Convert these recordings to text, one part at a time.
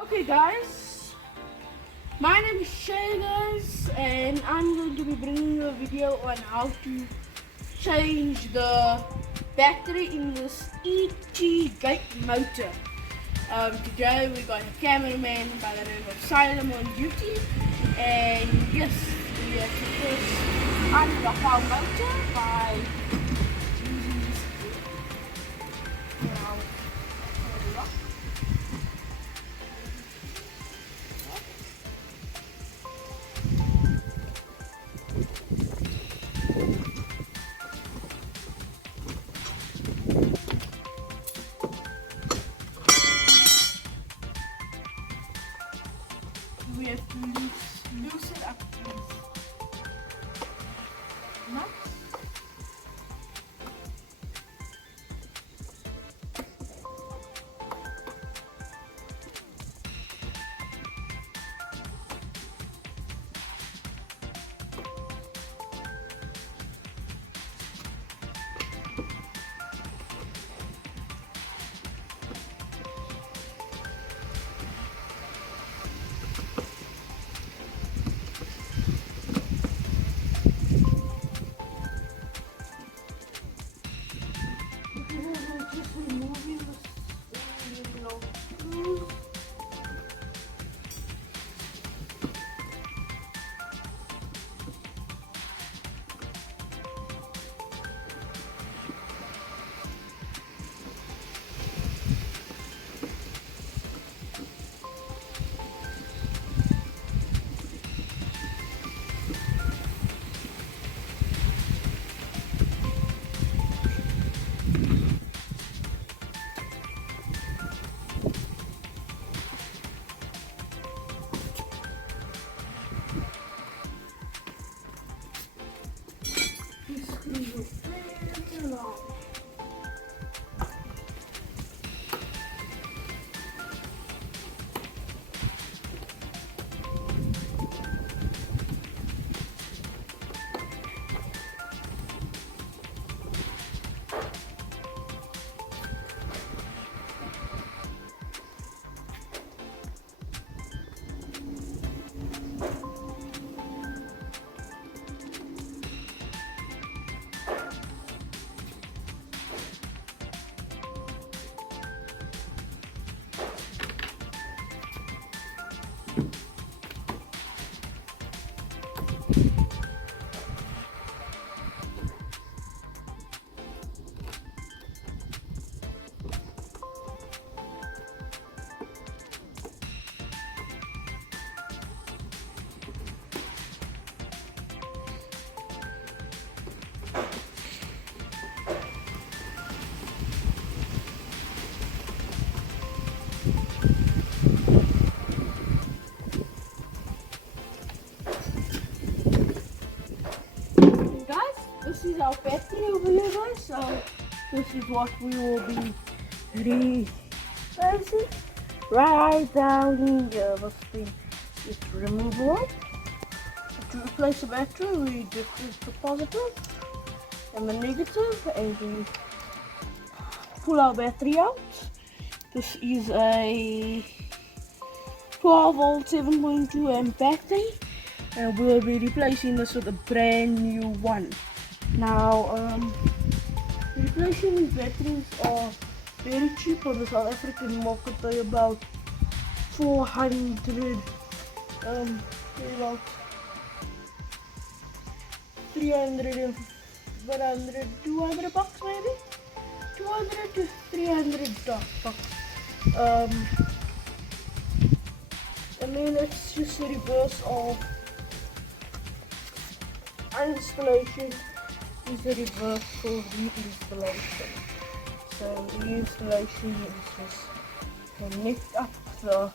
Okay guys, my name is Shay guys, and I'm going to be bringing you a video on how to change the battery in this ET gate motor. Today we got a cameraman by the name of Salem on duty, and yes, we have to first unlock our motor by using this key. Now, lock. We have to loosen up these nuts. Just removing the screws. These screws are very long. Guys, this is our battery over here guys, so this is what we will be replacing right down here. This thing is removable. To replace the battery, we decrease the positive and the negative, and we pull our battery out. This is a 12 volt 7.2 amp battery, and we'll be replacing this with a brand new one. Now, replacing these batteries are very cheap on the South African market. They're about 400, about 300 and 100, 200 bucks maybe, 200 to 300 bucks. And then it's just a reverse of installation is the reverse for reinstallation. So reinstallation is just connect up the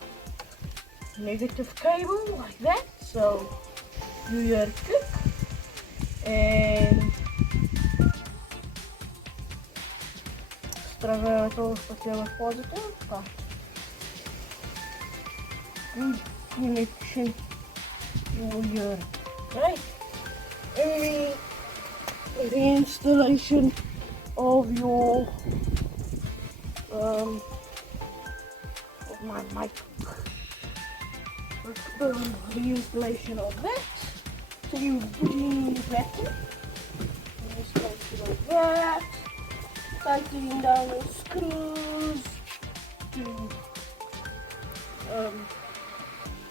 negative cable like that. So you hear a click and struggle at all with your positive, but good connection you will hear it, right? Any reinstallation of your of my mic the installation of that. So you put in the battery, installation of that, tightening down the screws to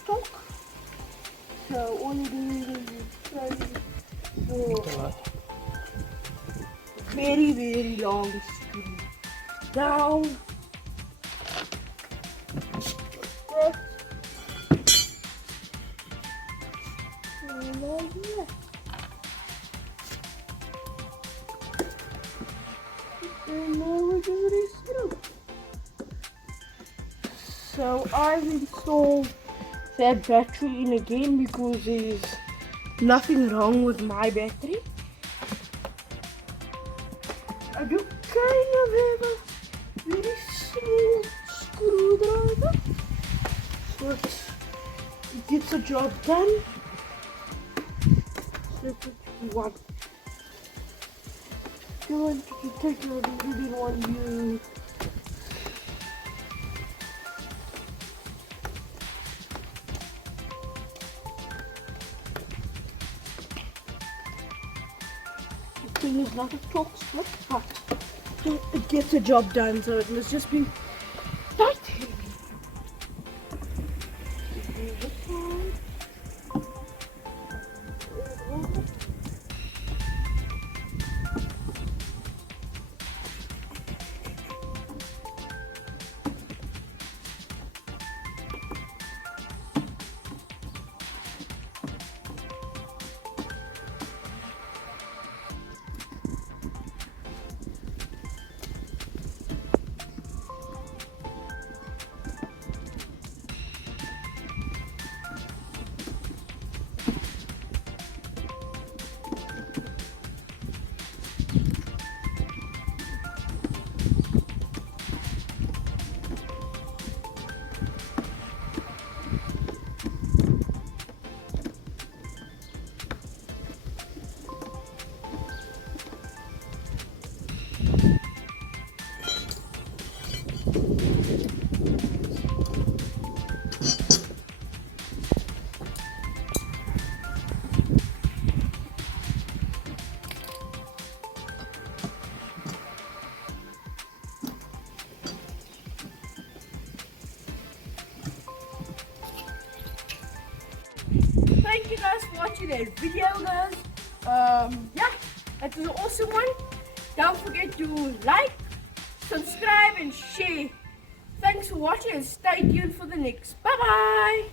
torque. So all you do is you turn your very long screw down. Like that. And now we do this through. So I've installed that battery in again because there's nothing wrong with my battery. I do kind of have a very small screwdriver, but it gets the job done. That's what you want. You want to take your really want you. The thing is not a torque split, but it gets the job done, so it must just be tight. Thank you guys for watching that video, guys. Yeah, that was an awesome one. Don't forget to like, subscribe and share. Thanks for watching and stay tuned for the next. Bye bye.